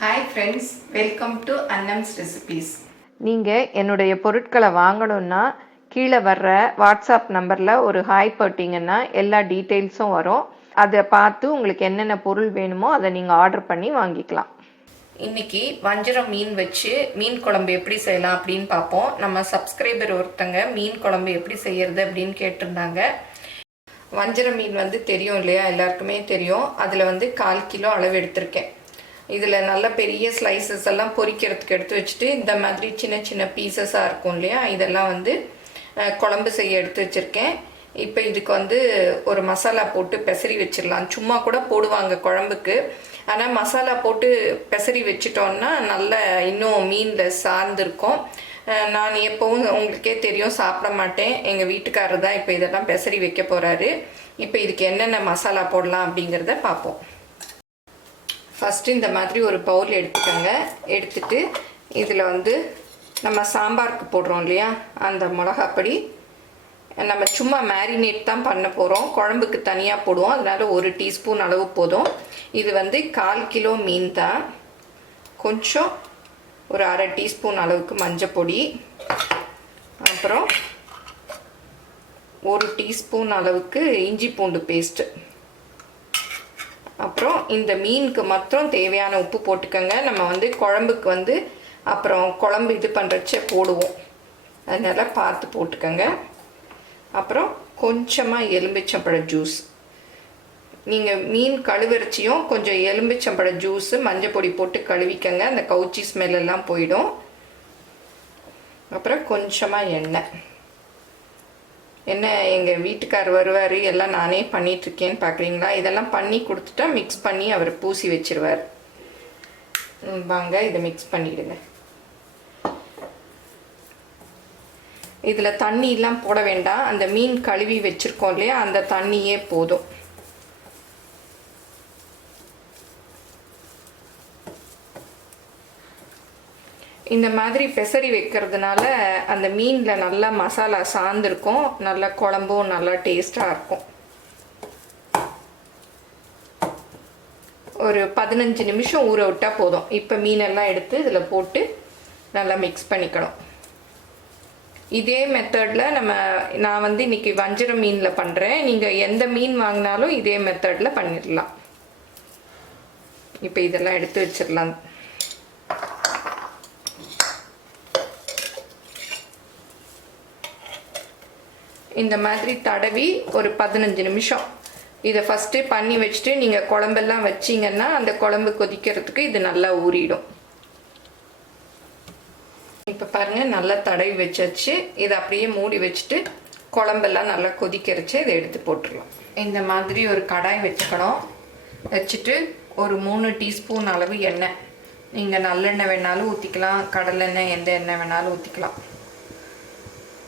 Hi friends, welcome to Annams recipes. நீங்கள் என்னுடைய பொருட்களை வாங்கணுன்னா கீழே வர்ற வாட்ஸ்அப் நம்பரில் ஒரு ஹாய் போட்டிங்கன்னா எல்லா டீட்டெயில்ஸும் வரும். அதை பார்த்து உங்களுக்கு என்னென்ன பொருள் வேணுமோ அதை நீங்கள் ஆர்டர் பண்ணி வாங்கிக்கலாம். இன்னைக்கு வஞ்சரம் மீன் வச்சு மீன் குழம்பு எப்படி செய்யலாம் அப்படின்னு பார்ப்போம். நம்ம சப்ஸ்கிரைபர் ஒருத்தங்க மீன் குழம்பு எப்படி செய்யறது அப்படின்னு கேட்டிருந்தாங்க. வஞ்சரம் மீன் தெரியும் இல்லையா, எல்லாருக்குமே தெரியும். அதில் 1/4 கிலோ அளவு எடுத்திருக்கேன். இதில் நல்ல பெரிய ஸ்லைசஸ் எல்லாம் பொரிக்கிறதுக்கு எடுத்து வச்சுட்டு இந்த மாதிரி சின்ன சின்ன பீசஸாக இருக்கும் இல்லையா, இதெல்லாம் குழம்பு செய்ய எடுத்து வச்சுருக்கேன். இப்போ இதுக்கு ஒரு மசாலா போட்டு பெசரி வச்சிடலாம். சும்மா கூட போடுவாங்க குழம்புக்கு, ஆனால் மசாலா போட்டு பெசரி வச்சிட்டோன்னா நல்ல இன்னும் மீனில் சார்ந்திருக்கும். நான் எப்போவும் உங்களுக்கே தெரியும் சாப்பிட மாட்டேன். எங்கள் வீட்டுக்காரர் தான் இப்போ இதெல்லாம் பெசரி வைக்க போகிறாரு. இப்போ இதுக்கு என்னென்ன மசாலா போடலாம் அப்படிங்கிறத பார்ப்போம். ஃபஸ்ட்டு இந்த மாதிரி ஒரு பவுல் எடுத்துக்கோங்க. எடுத்துட்டு இதில் நம்ம சாம்பாருக்கு போடுறோம் இல்லையா, அந்த மிளகாப்பொடி நம்ம சும்மா மேரினேட் தான் பண்ண போகிறோம். குழம்புக்கு தனியாக போடுவோம், அதனால் 1 டீஸ்பூன் அளவு போதும். இது 1/4 கிலோ மீன் தான். கொஞ்சம் ஒரு 1/2 டீஸ்பூன் அளவுக்கு மஞ்சப்பொடி, அப்புறம் 1 டீஸ்பூன் அளவுக்கு இஞ்சி பூண்டு பேஸ்ட்டு, அப்புறம் இந்த மீனுக்கு மாத்திரம் தேவையான உப்பு போட்டுக்கோங்க. நம்ம குழம்புக்கு அப்புறம் குழம்பு இது பண்ணுறச்சே போடுவோம், அதனால் பார்த்து போட்டுக்கோங்க. அப்புறம் கொஞ்சமாக எலும்பிச்சம்பழ ஜூஸ். நீங்கள் மீன் கழுவிறச்சியும் கொஞ்சம் எலும்பிச்சம்பழ ஜூஸு மஞ்சள் பொடி போட்டு கழுவிக்கங்க, அந்த கவுச்சி ஸ்மெல்லாம் போயிடும். அப்புறம் கொஞ்சமாக எண்ணெய். என்ன எங்கள் வீட்டுக்கார் வருவார், எல்லாம் நானே பண்ணிகிட்ருக்கேன்னு பார்க்குறீங்களா? இதெல்லாம் பண்ணி கொடுத்துட்டா மிக்ஸ் பண்ணி அவர் பூசி வச்சிருவார். வாங்க இதை மிக்ஸ் பண்ணிவிடுங்க. இதில் தண்ணியெலாம் போட வேண்டாம், அந்த மீன் கழுவி வச்சுருக்கோம் இல்லையா, அந்த தண்ணியே போதும். இந்த மாதிரி பெசரி வைக்கிறதுனால அந்த மீனில் நல்லா மசாலா சார்ந்திருக்கும், நல்லா குழம்பும் நல்லா டேஸ்ட்டாக இருக்கும். ஒரு 15 நிமிஷம் ஊற விட்டால் போதும். இப்போ மீனெல்லாம் எடுத்து இதில் போட்டு நல்லா மிக்ஸ் பண்ணிக்கணும். இதே மெத்தடில் நான் இன்றைக்கி வஞ்சரம் மீனில் பண்ணுறேன். நீங்கள் எந்த மீன் வாங்கினாலும் இதே மெத்தடில் பண்ணிடலாம். இப்போ இதெல்லாம் எடுத்து வச்சிடலாம். இந்த மாதிரி தடவி ஒரு 15 நிமிஷம் இதை ஃபஸ்ட்டு பண்ணி வச்சுட்டு நீங்கள் குழம்பெல்லாம் வச்சிங்கன்னா அந்த குழம்பு கொதிக்கிறதுக்கு இது நல்லா ஊறிடும். இப்போ பாருங்கள், நல்லா தடவி வச்சாச்சு. இதை அப்படியே மூடி வச்சுட்டு குழம்பெல்லாம் நல்லா கொதிக்கிறச்சு இதை எடுத்து போட்டுடலாம். இந்த மாதிரி ஒரு கடாய் வச்சுக்கணும். வச்சுட்டு ஒரு 3 டீஸ்பூன் அளவு எண்ணெய், நீங்கள் நல்லெண்ணெய் வேணாலும் ஊற்றிக்கலாம், கடலெண்ணெய் எந்த எண்ணெய் வேணாலும் ஊற்றிக்கலாம்.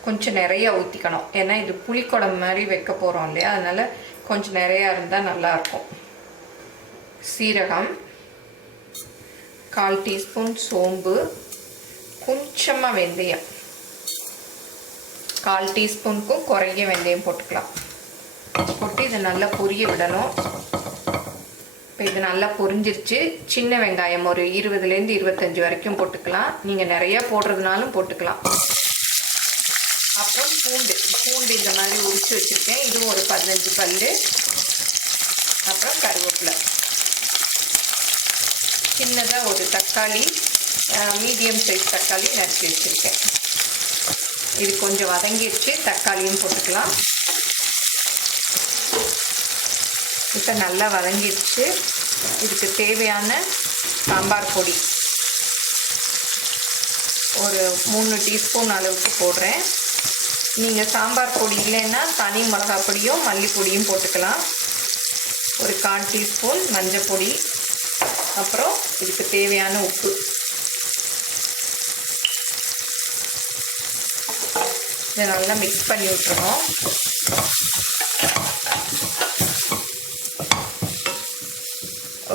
கொஞ்சம் நிறையா ஊற்றிக்கணும், ஏன்னா இது புளிக்குழம்பு மாதிரி வைக்க போகிறோம் இல்லையா, அதனால் கொஞ்சம் நிறையா இருந்தால் நல்லாயிருக்கும். சீரகம், 1/4 டீஸ்பூன் சோம்பு, கொஞ்சமாக வெந்தயம், 1/4 டீஸ்பூனுக்கும் குறைய வெந்தயம் போட்டுக்கலாம். போட்டு இதை நல்லா பொரிய விடணும். இப்போ இது நல்லா பொரிஞ்சிருச்சு. சின்ன வெங்காயம் ஒரு 20லேருந்து 25 வரைக்கும் போட்டுக்கலாம். நீங்கள் நிறையா போடுறதுனாலும் போட்டுக்கலாம். அப்புறம் பூண்டு இந்த மாதிரி உரித்து வச்சுருக்கேன், இதுவும் ஒரு 15 பல். அப்புறம் கருவேப்பிலை, சின்னதாக ஒரு தக்காளி, மீடியம் சைஸ் தக்காளி நறுக்கி வச்சுருக்கேன். இது கொஞ்சம் வதங்கிடுச்சு, தக்காளியும் போட்டுக்கலாம். இப்போ நல்லா வதங்கிடுச்சு. இதுக்கு தேவையான சாம்பார் பொடி ஒரு 3 டீஸ்பூன் அளவுக்கு போடுறேன். நீங்கள் சாம்பார் பொடி இல்லைன்னா தனி மிளகாய் பொடியும் மல்லிப்பொடியும் போட்டுக்கலாம். ஒரு 1/4 டீஸ்பூன் மஞ்சள் பொடி, அப்புறம் இதுக்கு தேவையான உப்பு. இதை நல்லா மிக்ஸ் பண்ணி விட்டுறணும்.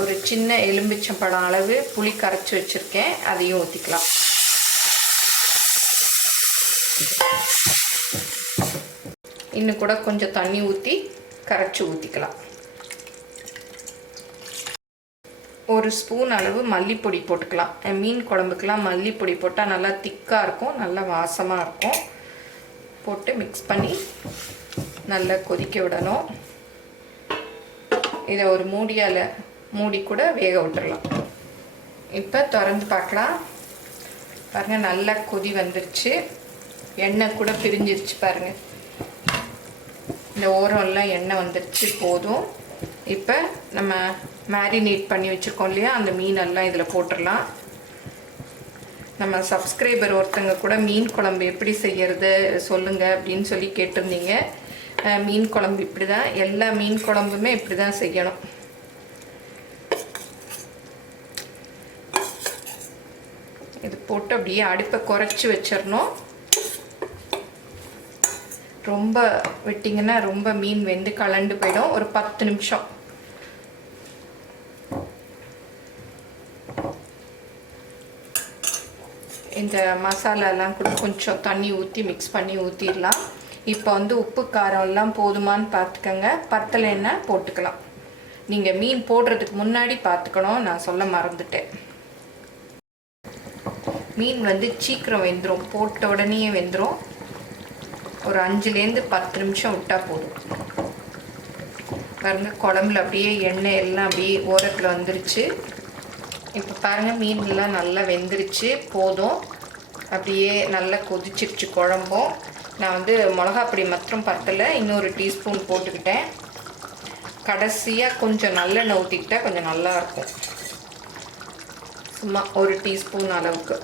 ஒரு சின்ன எலும்பிச்சம்பழம் அளவு புளி கரைச்சி வச்சுருக்கேன், அதையும் ஊற்றிக்கலாம். இன்னும் கூட கொஞ்சம் தண்ணி ஊற்றி கரைச்சி ஊற்றிக்கலாம். 1 ஸ்பூன் அளவு மல்லிப்பொடி போட்டுக்கலாம். மீன் குழம்புக்கெலாம் மல்லிப்பொடி போட்டால் நல்லா திக்காக இருக்கும், நல்லா வாசமாக இருக்கும். போட்டு மிக்ஸ் பண்ணி நல்லா கொதிக்க விடணும். இதை ஒரு மூடி கூட வேக விட்டுடலாம். இப்போ திறந்து பார்க்கலாம். பாருங்கள், நல்லா கொதி வந்துருச்சு, எண்ணெய் கூட பிரிஞ்சிருச்சு பாருங்கள். இந்த ஓரம்லாம் எண்ணெய் வந்துருச்சு, போதும். இப்போ நம்ம மேரினேட் பண்ணி வச்சுருக்கோம் இல்லையா, அந்த மீனெல்லாம் இதில் போட்டுடலாம். நம்ம சப்ஸ்கிரைபர் ஒருத்தங்க கூட மீன் குழம்பு எப்படி செய்கிறது சொல்லுங்கள் அப்படின்னு சொல்லி கேட்டிருந்தீங்க. மீன் குழம்பு இப்படி தான், எல்லா மீன் குழம்புமே இப்படி தான் செய்யணும். இது போட்டு அப்படியே அடுப்பை குறைச்சி வச்சிடணும். ரொம்ப விட்டிங்கன்னா ரொம்ப மீன் வெந்து கலண்டு போயிடும். ஒரு 10 நிமிஷம். இந்த மசாலாலாம் கூட கொஞ்சம் தண்ணி ஊற்றி மிக்ஸ் பண்ணி ஊற்றிடலாம். இப்போ வந்து உப்பு காரம் எல்லாம் போதுமான்னு பார்த்துக்கோங்க. பத்தலைன்னா போட்டுக்கலாம். நீங்கள் மீன் போடுறதுக்கு முன்னாடி பார்த்துக்கணும், நான் சொல்ல மறந்துட்டேன். மீன் வந்து சீக்கிரம் வெந்துடும், போட்ட உடனே வெந்துடும். ஒரு 5லேருந்து 10 நிமிஷம் விட்டால் போதும். பாருங்கள், குழம்புல அப்படியே எண்ணெய் எல்லாம் அப்படியே ஓரத்தில் வந்துருச்சு. இப்போ பாருங்கள், மீன்லாம் நல்லா வெந்துருச்சு, போதும். அப்படியே நல்லா கொதிச்சிருச்சு குழம்பும். நான் வந்து மிளகாப்பொடி மாத்திரம் பத்தலை, இன்னொரு டீஸ்பூன் போட்டுக்கிட்டேன். கடைசியாக கொஞ்சம் நல்லெண்ணெய் ஊற்றிக்கிட்டா கொஞ்சம் நல்லாயிருக்கும். சும்மா 1 டீஸ்பூன் அளவுக்கு.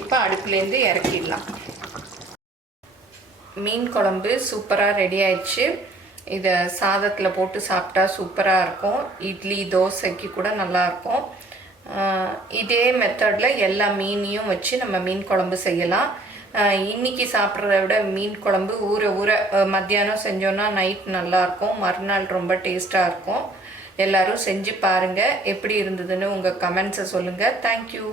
இப்போ அடுப்புலேருந்து இறக்கிடலாம். மீன் குழம்பு சூப்பராக ரெடி ஆயிடுச்சு. இதை சாதத்தில் போட்டு சாப்பிட்டா சூப்பராக இருக்கும். இட்லி தோசைக்கு கூட நல்லாயிருக்கும். இதே மெத்தடில் எல்லா மீனையும் வச்சு நம்ம மீன் குழம்பு செய்யலாம். இன்றைக்கி சாப்பிட்றத விட மீன் குழம்பு ஊற மத்தியானம் செஞ்சோன்னா நைட் நல்லாயிருக்கும், மறுநாள் ரொம்ப டேஸ்ட்டாக இருக்கும். எல்லோரும் செஞ்சு பாருங்கள், எப்படி இருந்ததுன்னு உங்கள் கமெண்ட்ஸை சொல்லுங்கள். தேங்க்யூ.